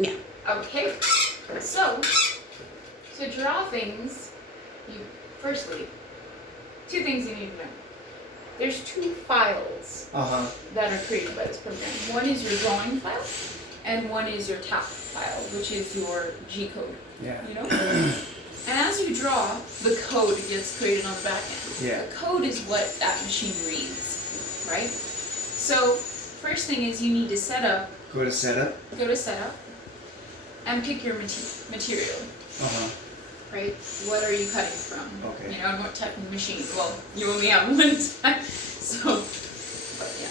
Yeah. Okay. So, to draw things, firstly, two things you need to know. There's two files that are created by this program. One is your drawing file, and one is your tap file, which is your G code. Yeah. You know? And as you draw, the code gets created on the back end. Yeah. The code is what that machine reads, right? So, first thing is you need to set up. Go to setup. Go to setup, and pick your material. Right? What are you cutting from? Okay. You know, and what type of machine? Well, you only have one type, so, but yeah.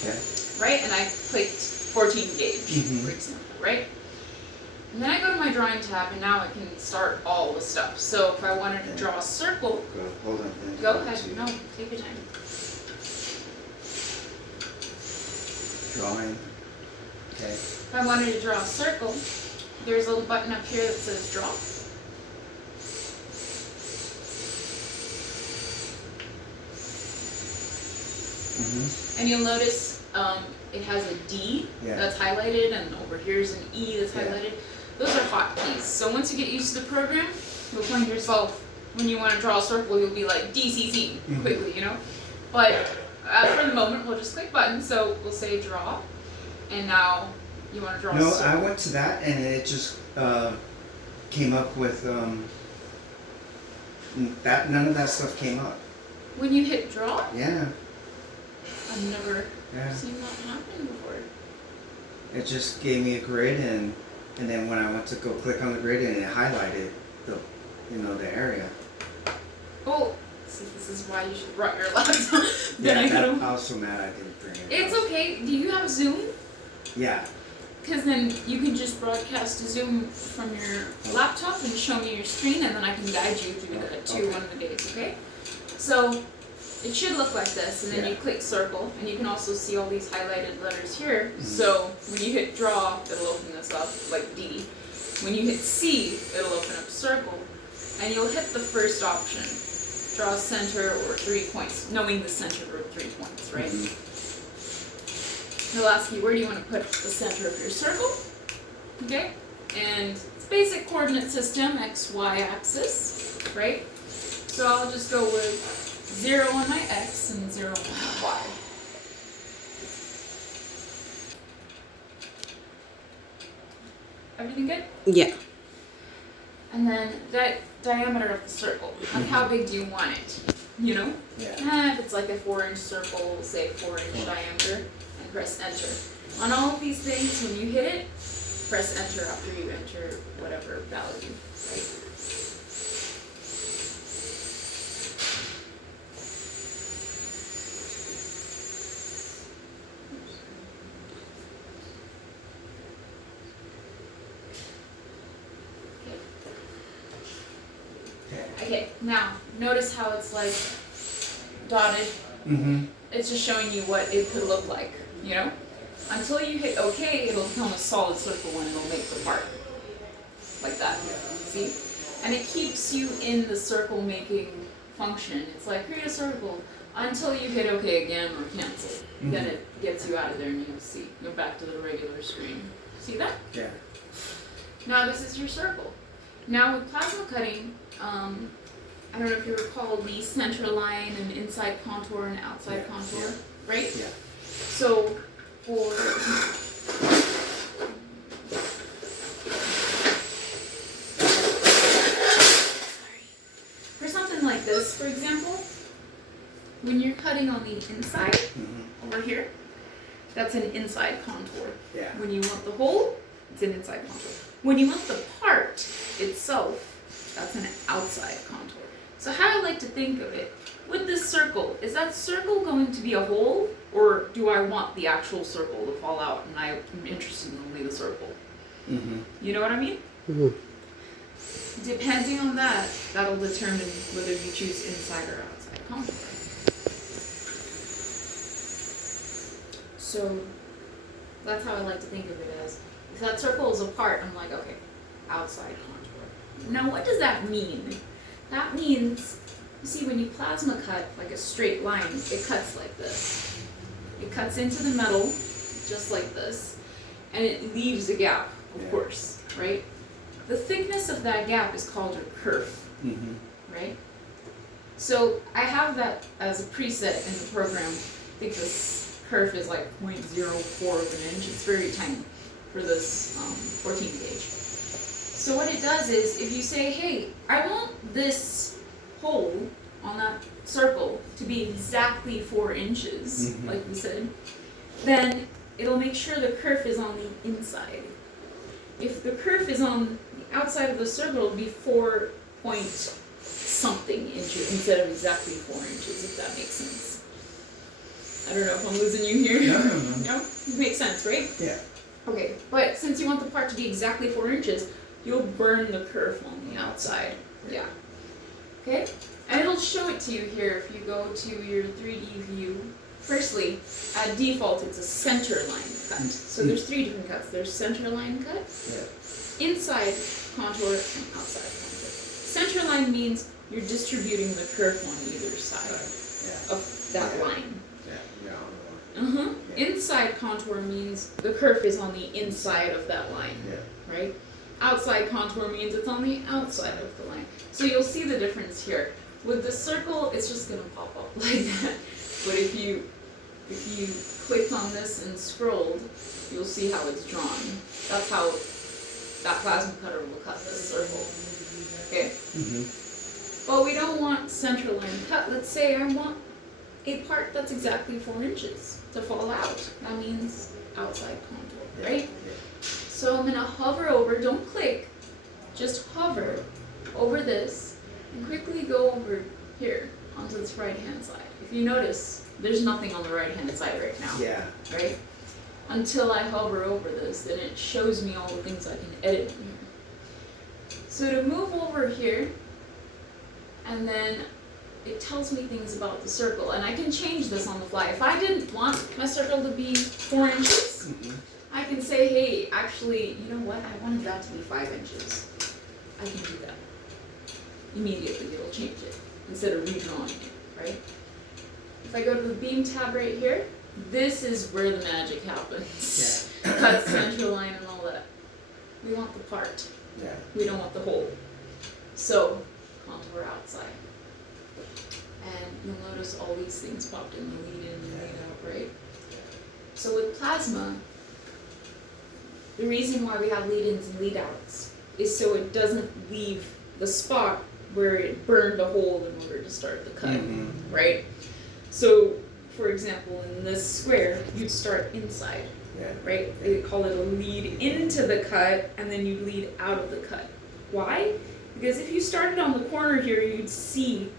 Okay. Right? And I clicked 14 gauge, for example, right? And then I go to my drawing tab, and now I can start all the stuff. So if I wanted to draw a circle, Hold on. go ahead. No, take your time. Drawing. Okay. If I wanted to draw a circle, there's a little button up here that says draw. And you'll notice it has a D that's highlighted, and over here's an E that's highlighted. Those are hotkeys. So once you get used to the program, you'll find yourself, when you want to draw a circle, you'll be like DCC quickly, you know? But for the moment, we'll just click button. So we'll say draw, and now you want to draw a circle. No, I went to that, and it just came up with that. None of that stuff came up. When you hit draw? Yeah. I've never seen that happen before. It just gave me a grid, and then when I went to go click on the grid, and it highlighted the area. Oh, see, this is why you should run your laptop. I was so mad I didn't bring it. It's okay. Do you have Zoom? Yeah. Because then you can just broadcast to Zoom from your laptop and show me your screen, and then I can guide you through that too one of the days, okay? So it should look like this, and then you click circle, and you can also see all these highlighted letters here. So when you hit draw, it'll open this up, like D. When you hit C, it'll open up circle, and you'll hit the first option, draw a center or 3 points, knowing the center or 3 points, right? They'll ask you, where do you want to put the center of your circle? Okay? And it's basic coordinate system, X, Y axis, right? So I'll just go with 0 on my X and 0 on my Y. Everything good? Yeah. And then that diameter of the circle, like how big do you want it? You know? Yeah. If it's like a 4-inch circle, say 4-inch diameter, and press enter. On all of these things, when you hit it, press enter after you enter whatever value, right? Okay, now, notice how it's like dotted. It's just showing you what it could look like, you know? Until you hit OK, it'll become a solid circle and it'll make the part. Like that. See? And it keeps you in the circle making function. It's like, create a circle until you hit OK again or cancel. Then it gets you out of there and you'll see. Go back to the regular screen. See that? Yeah. Now this is your circle. Now with plasma cutting, I don't know if you recall the center line and inside contour and outside contour, right? Yeah. So for something like this, for example, when you're cutting on the inside, over here, that's an inside contour. Yeah. When you want the hole, it's an inside contour. When you want the part itself, that's an outside contour. So how I like to think of it, with this circle, is that circle going to be a hole, or do I want the actual circle to fall out and I'm interested in only the circle? You know what I mean? Depending on that, that'll determine whether you choose inside or outside contour. So that's how I like to think of it as. If that circle is apart, I'm like, okay, outside contour. Now what does that mean? That means, you see, when you plasma cut like a straight line, it cuts like this. It cuts into the metal, just like this. and it leaves a gap, of Yeah. course, right? The thickness of that gap is called your kerf, Mm-hmm. right? So I have that as a preset in the program. I think this kerf is like 0.04 of an inch. It's very tiny for this 14 gauge. So what it does is, if you say, hey, I want this hole on that circle to be exactly 4 inches, Mhm. like we said, then it'll make sure the kerf is on the inside. If the kerf is on the outside of the circle, it'll be 4 point something inches instead of exactly 4 inches, if that makes sense. I don't know if I'm losing you here. No. No? It makes sense, right? Yeah. Okay, but since you want the part to be exactly 4 inches, you'll burn the kerf on the outside. Yeah. Okay? And it'll show it to you here if you go to your 3D view. Firstly, at default, it's a center line cut. So there's 3 different cuts. There's center line cut, Yeah. inside contour, and outside contour. Center line means you're distributing the kerf on either side Yeah. of that Yeah. line. Yeah. Uh-huh. Yeah. Inside contour means the kerf is on the inside of that line, Yeah. right? Outside contour means it's on the outside of the line. So you'll see the difference here. With the circle, it's just gonna pop up like that. But if you clicked on this and scrolled, you'll see how it's drawn. That's how that plasma cutter will cut this circle. Okay? Mm-hmm. But we don't want center line cut. Let's say I want a part that's exactly 4 inches to fall out. That means outside contour, right? So I'm gonna hover over, don't click, just hover over this and quickly go over here onto this right hand side. If you notice, there's nothing on the right hand side right now, Yeah. right? Until I hover over this, then it shows me all the things I can edit in here. So to move over here, and then it tells me things about the circle, and I can change this on the fly. If I didn't want my circle to be 4 inches, Mm-hmm. I can say, hey, actually, you know what? I wanted that to be 5 inches. I can do that. Immediately, it'll change it instead of redrawing it, right? If I go to the beam tab right here, this is where the magic happens. Yeah. Cut, center line, and all that. We want the part. Yeah. We don't want the hole. So, contour outside. And you'll notice all these things popped in, the lead in and lead out, right? So with plasma, the reason why we have lead-ins and lead-outs is so it doesn't leave the spot where it burned a hole in order to start the cut, Mm-hmm. right? So, for example, in this square, you'd start inside, Yeah. right? They call it a lead into the cut, and then you lead out of the cut. Why? Because if you started on the corner here, you'd see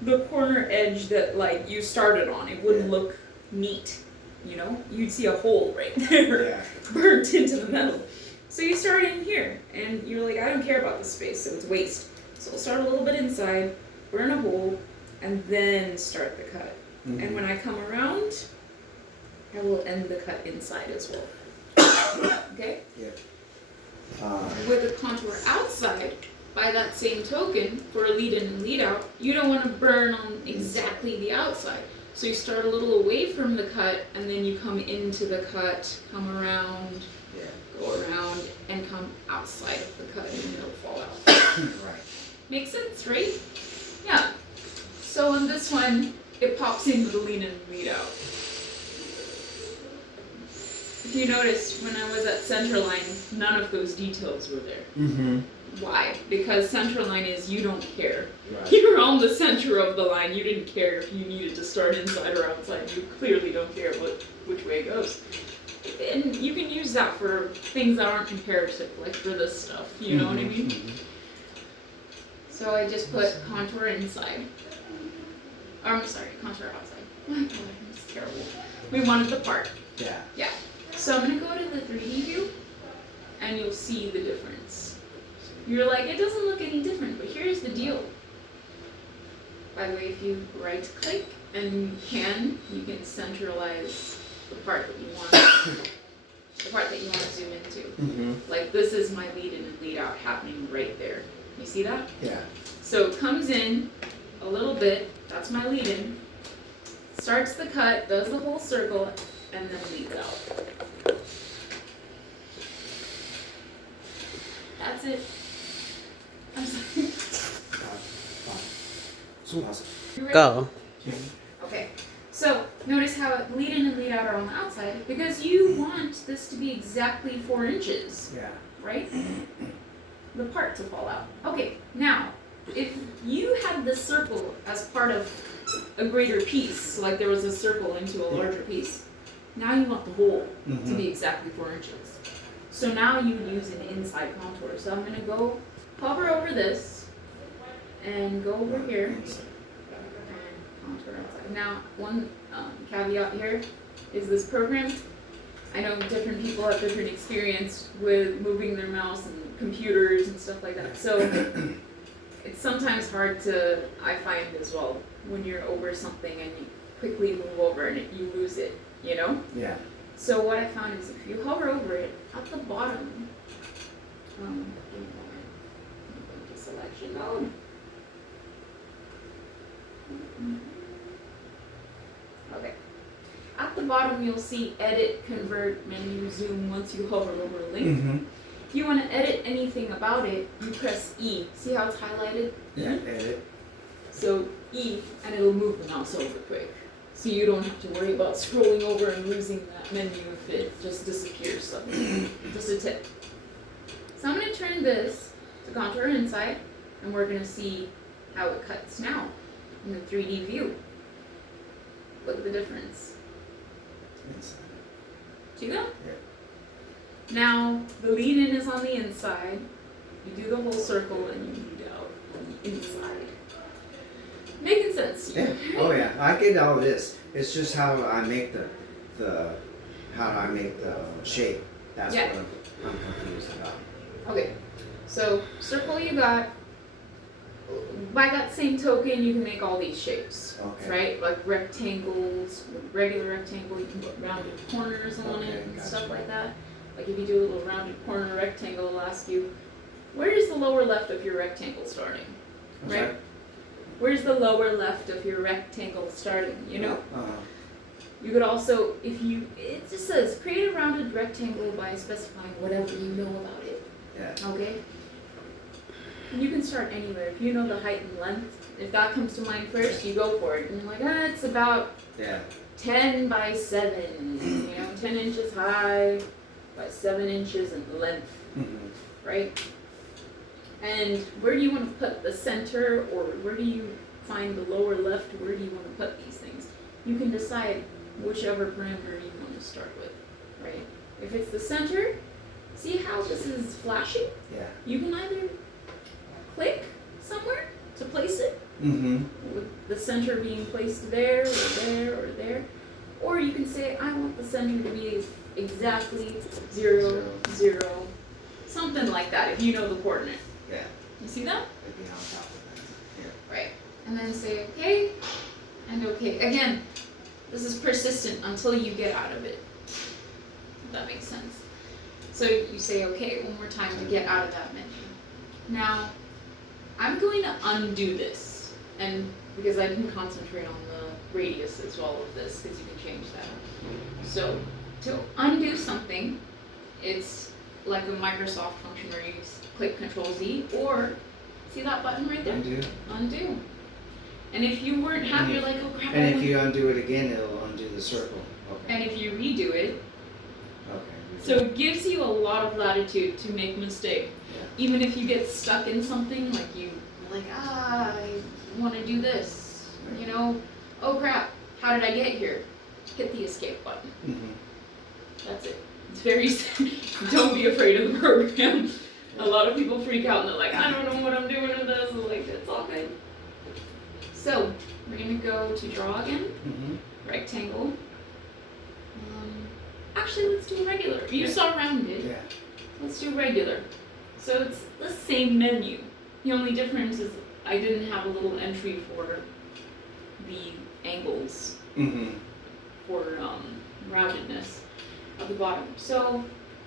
the corner edge that like you started on. It wouldn't Yeah. look neat, you know? You'd see a hole right there, Yeah. burnt into the metal. So you start in here, and you're like, I don't care about this space, so it's waste. So we'll start a little bit inside, burn a hole, and then start the cut. Mm-hmm. And when I come around, I will end the cut inside as well. Okay? With the contour outside, by that same token, for a lead in and lead out, you don't want to burn on exactly the outside. So you start a little away from the cut, and then you come into the cut, come around, Yeah. go around, and come outside of the cut, and it'll fall out. Right. Makes sense, right? Yeah. So on this one, it pops into the lead in and lead out. If you notice, when I was at centerline, none of those details were there. Mm-hmm. Why? Because centerline is you don't care. Right. You're on the center of the line. You didn't care if you needed to start inside or outside. You clearly don't care which way it goes. And you can use that for things that aren't imperative, like for this stuff. You know what I mean? Mm-hmm. So I just put contour inside. I'm sorry, contour outside. My God, it's terrible. We wanted the part. Yeah. Yeah. So I'm gonna go to the 3D view, and you'll see the difference. You're like, it doesn't look any different, but here's the deal. By the way, if you right click and you can centralize the part that you want, the part that you want to zoom into. Mm-hmm. Like this is my lead in and lead out happening right there. You see that? Yeah. So it comes in a little bit, that's my lead in, starts the cut, does the whole circle, and then leads out. So awesome. You ready? Go. Okay. So notice how lead in and lead out are on the outside because you want this to be exactly 4 inches, Yeah. right? The part to fall out. Okay. Now, if you had this circle as part of a greater piece, like there was a circle into a larger piece, now you want the whole to be exactly 4 inches. So now you would use an inside contour. So I'm going to go hover over this and go over here and contour outside. Now, one caveat here is this program. I know different people have different experience with moving their mouse and computers and stuff like that. So it's sometimes hard to, I find as well, when you're over something and you quickly move over and you lose it, you know? Yeah. So what I found is if you hover over it, at the bottom, give me a moment, go to selection mode. Okay. At the bottom you'll see edit, convert, menu, zoom once you hover over a link. Mm-hmm. If you want to edit anything about it, you press E. See how it's highlighted? Yeah. Edit. So E, and it'll move the mouse over quick. So you don't have to worry about scrolling over and losing that menu if it just disappears suddenly. Just a tip. So I'm going to turn this to contour inside, and we're going to see how it cuts now in the 3D view. Look at the difference. Inside. See that? Yeah. Now, the lead in is on the inside. You do the whole circle, and you lead out on the inside. Making sense to you? Yeah. Oh yeah. I get all this. It's just how I make the shape. That's Yeah. what I'm confused about. Okay, so circle you got. By that same token, you can make all these shapes, Okay. right? Like rectangles, regular rectangle, you can put rounded corners on Okay, it and gotcha. stuff like that. Like if you do a little rounded corner rectangle, it'll ask you, where's the lower left of your rectangle starting, What's right? Where's the lower left of your rectangle starting, you know? You could also, it just says, create a rounded rectangle by specifying whatever you know about it. Yeah. Okay? And you can start anywhere. If you know the height and length, if that comes to mind first, you go for it. And you're like, it's about Yeah. 10 by 7, 10 inches high by 7 inches in length, Mm-hmm. right? And where do you want to put the center, or where do you find the lower left? Where do you want to put these things? You can decide whichever parameter you want to start with, right? If it's the center, see how this is flashing? Yeah. You can either click somewhere to place it, Mm-hmm. with the center being placed there, or there, or there. Or you can say, I want the center to be exactly 0, 0, something like that, if you know the coordinate. Yeah. You see that? It'd be on top of that. Yeah. Right. And then say okay, and okay. Again, this is persistent until you get out of it. If that makes sense. So you say okay one more time to get out of that menu. Now, I'm going to undo this, and because I didn't concentrate on the radius as well of this, because you can change that. So to undo something, it's like a Microsoft function where you click Control-Z, or see that button right there? Undo. Undo. And if you weren't happy, you're like, oh crap. And if you undo it again, it'll undo the circle. Okay. And if you redo it, Okay. so it gives you a lot of latitude to make a mistake. Yeah. Even if you get stuck in something, like you're like, I want to do this, oh crap, how did I get here? Hit the escape button. Mm-hmm. That's it. It's very don't be afraid of the program. A lot of people freak out and they're like, I don't know what I'm doing with this. I'm like, it's all good. So, we're going to go to draw again. Mm-hmm. Rectangle. Actually, let's do regular. You saw rounded. Yeah. Let's do regular. So it's the same menu. The only difference is I didn't have a little entry for the angles Mm-hmm. for roundedness at the bottom. So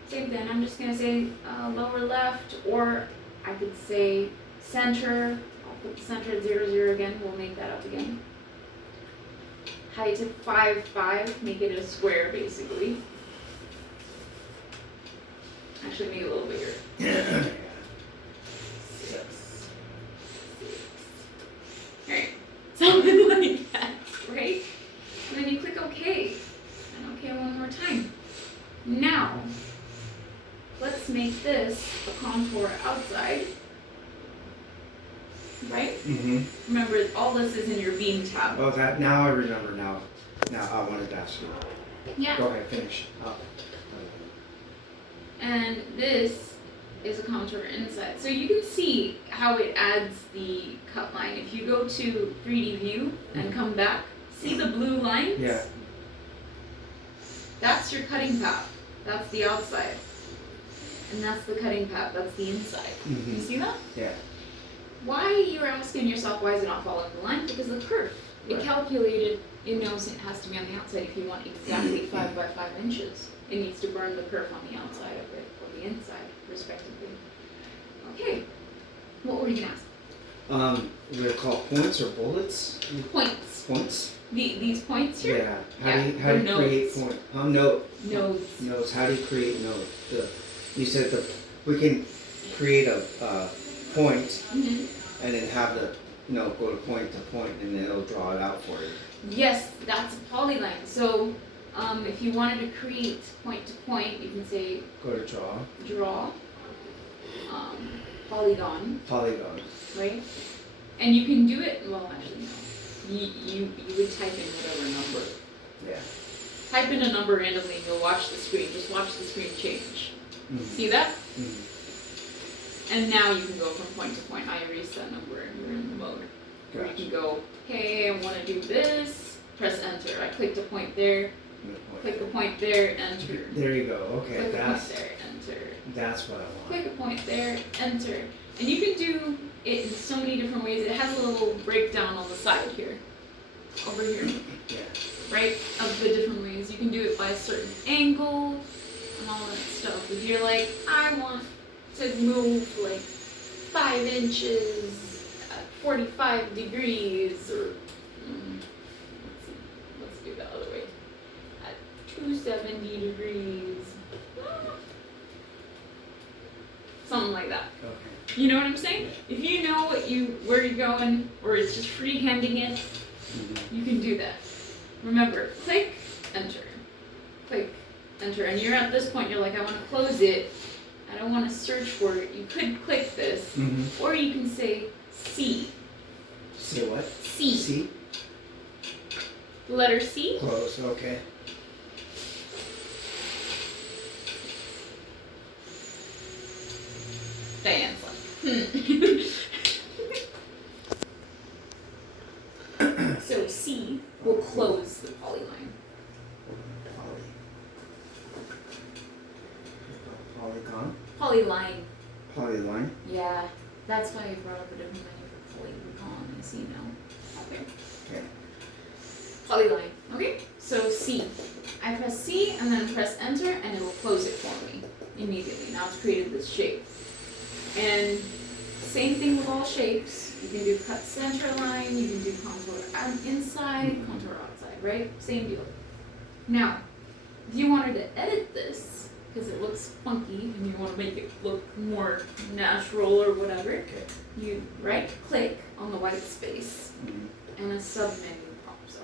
same thing. I'm just gonna say lower left, or I could say center. I'll put the center at 0, 0 again. We'll make that up again. Height of 5, 5. Make it a square basically. Actually, make it a little bigger. 6. Alright. Now, let's make this a contour outside. Right? Mm-hmm. Remember, all this is in your beam tab. Oh, that, now I remember now. Now I wanted to ask you. Yeah. Go ahead, finish. And this is a contour inside. So you can see how it adds the cut line. If you go to 3D view and come back, see the blue lines? Yeah. That's your cutting path. That's the outside. And that's the cutting path. That's the inside. Mm-hmm. You see that? Yeah. Why you're asking yourself why is it not following the line? Because of the curve. It Right. calculated, it knows it has to be on the outside if you want exactly 5 by 5 inches. It needs to burn the curve on the outside of it, or the inside, respectively. Okay. What were you gonna ask? They're called points or bullets? Points. Points? These points here? Yeah. How Yeah, do you they're create nodes. point? Nodes. Nodes. How do you create nodes? You said we can create a point Mm-hmm. and then have the go to point, and then it'll draw it out for you. Yes, that's a polyline. So, if you wanted to create point to point, you can say Go to draw, polygon, polygon. right? And you can do it, well, actually, no. You would type in whatever number. Yeah. Type in a number randomly and you'll watch the screen. Just watch the screen change. Mm-hmm. See that? Mm-hmm. And now you can go from point to point. I erased that number and you're in the mode. Or you Gotcha. can go, hey, I want to do this, press enter. I clicked a point there, click a point there, enter. There you go. Okay, Click a point that's there, enter. what I want. Click a point there, enter. And you can do it in so many different ways. It has a little breakdown on the side here. Over here. Yeah. Right? Of the different ways. You can do it by a certain angle and all that stuff. If you're like, I want to move like 5 inches at 45 degrees or let's do the other way. At 270 degrees. Something like that. Okay. You know what I'm saying? If you know where you're going, or it's just freehanding it, Mm-hmm. you can do that. Remember, click, enter. Click, enter. And you're at this point, you're like, I want to close it. I don't want to search for it. You could click this, Mm-hmm. or you can say C. Say what? C. C. The letter C. Close. Okay. Diane's like, So C will close the polyline. Polygon. Polyline. Polyline. Yeah, that's why I brought up a different menu for polygon. I see now. Okay. Okay. Polyline. Okay. So C. I press C and then press enter and it will close it for me immediately. Now it's created this shape. And same thing with all shapes. You can do cut center line, you can do contour inside, contour outside, right? Same deal. Now, if you wanted to edit this, because it looks funky and you want to make it look more natural or whatever, Okay. you right click on the white space Mm-hmm. and a submenu pops up.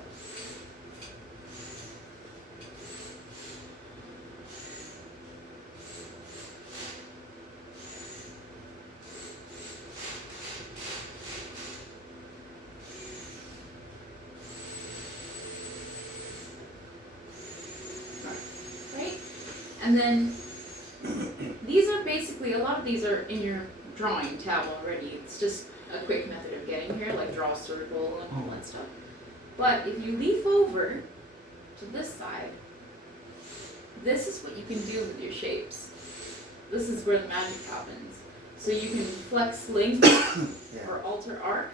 Right? And then these are basically, a lot of these are in your drawing tab already. It's just a quick method of getting here, like draw a circle and all that stuff. But if you leaf over to this side, this is what you can do with your shapes. This is where the magic happens. So you can flex length Yeah. or alter arc.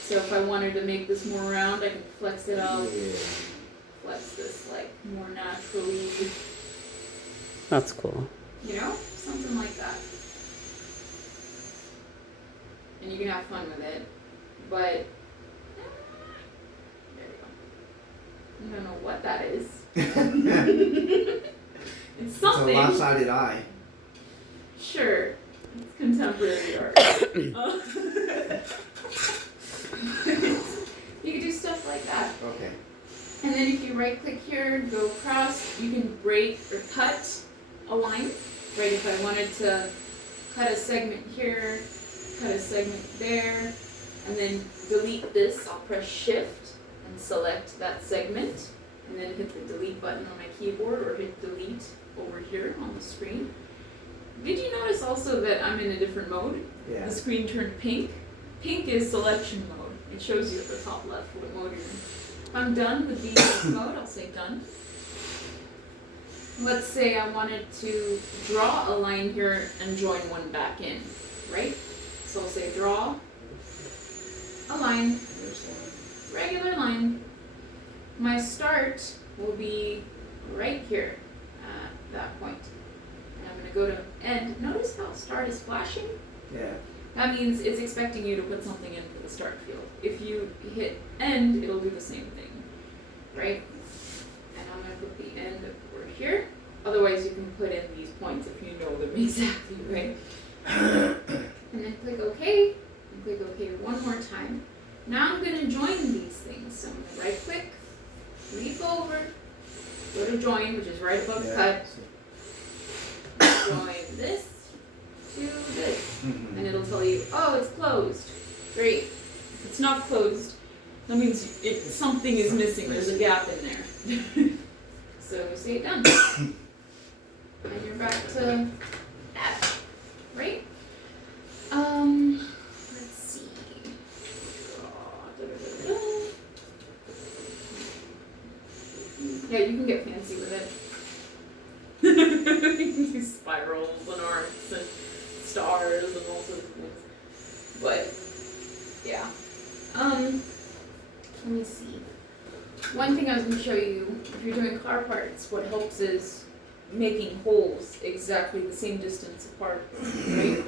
So if I wanted to make this more round, I can flex it out, Yeah. flex this like more naturally, That's cool. you know, something like that. And you can have fun with it, but there we go. I don't know what that is. It's It's a something. lopsided eye. Sure, it's contemporary art. You can do stuff like that. Okay. And then if you right click here, go across, you can break or cut a line, right? If I wanted to cut a segment here, cut a segment there, and then delete this, I'll press shift and select that segment, and then hit the delete button on my keyboard or hit delete over here on the screen. Did you notice also that I'm in a different mode? Yeah. The screen turned pink. Pink is selection mode. It shows you at the top left what mode you're in. If I'm done with this mode, I'll say done. Let's say I wanted to draw a line here and join one back in, right? So I'll say draw a line, There's one. regular line. My start will be right here at that point. And I'm going to go to end. Notice how start is flashing? Yeah. That means it's expecting you to put something in for the start field. If you hit end, it'll do the same thing, right? And I'm going to put the end over here. Otherwise, you can put in these points if you know them exactly, right? And then click OK, and click OK one more time. Now I'm going to join these things. So I'm going to right click, leap over, go to join, which is right above cut, join this to this. Mhm. And it'll tell you, oh, it's closed. Great. If it's not closed, that means something is missing. There's a gap in there. So say it done. And you're back to that, right? Let's see. Yeah, you can get fancy with it. You can do spirals and arcs and stars and all sorts of things. But yeah. Let me see. One thing I was going to show you, if you're doing car parts, what helps is making holes exactly the same distance apart, right?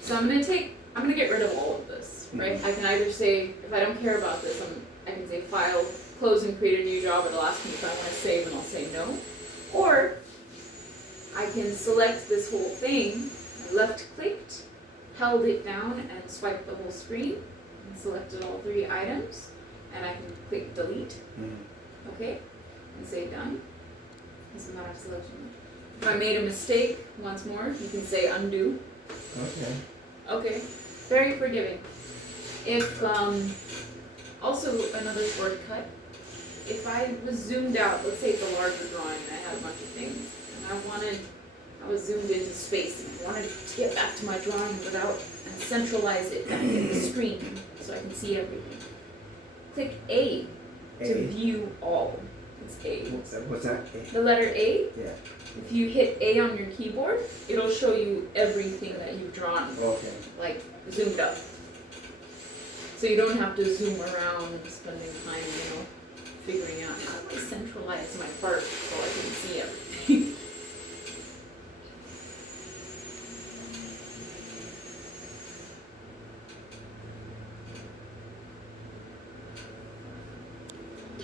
So I'm going to get rid of all of this, right? I can either say, if I don't care about this, I can say file, close and create a new job. It'll ask me if I want to save and I'll say no. Or I can select this whole thing, left clicked, held it down and swiped the whole screen and selected all 3 items, and I can click delete, okay, and say done. Doesn't matter selection. If I made a mistake, once more, you can say undo. Okay. Okay, very forgiving. If, also another shortcut, if I was zoomed out, let's say it's a larger drawing and I had a bunch of things, and I was zoomed into space and I wanted to get back to my drawing without, and centralize it back in the screen so I can see everything. Click A to view all. It's A. What's that? A? The letter A, Yeah. if you hit A on your keyboard, it'll show you everything that you've drawn, Okay. like zoomed up. So you don't have to zoom around spending time, figuring out how do I centralize my part so I can see everything.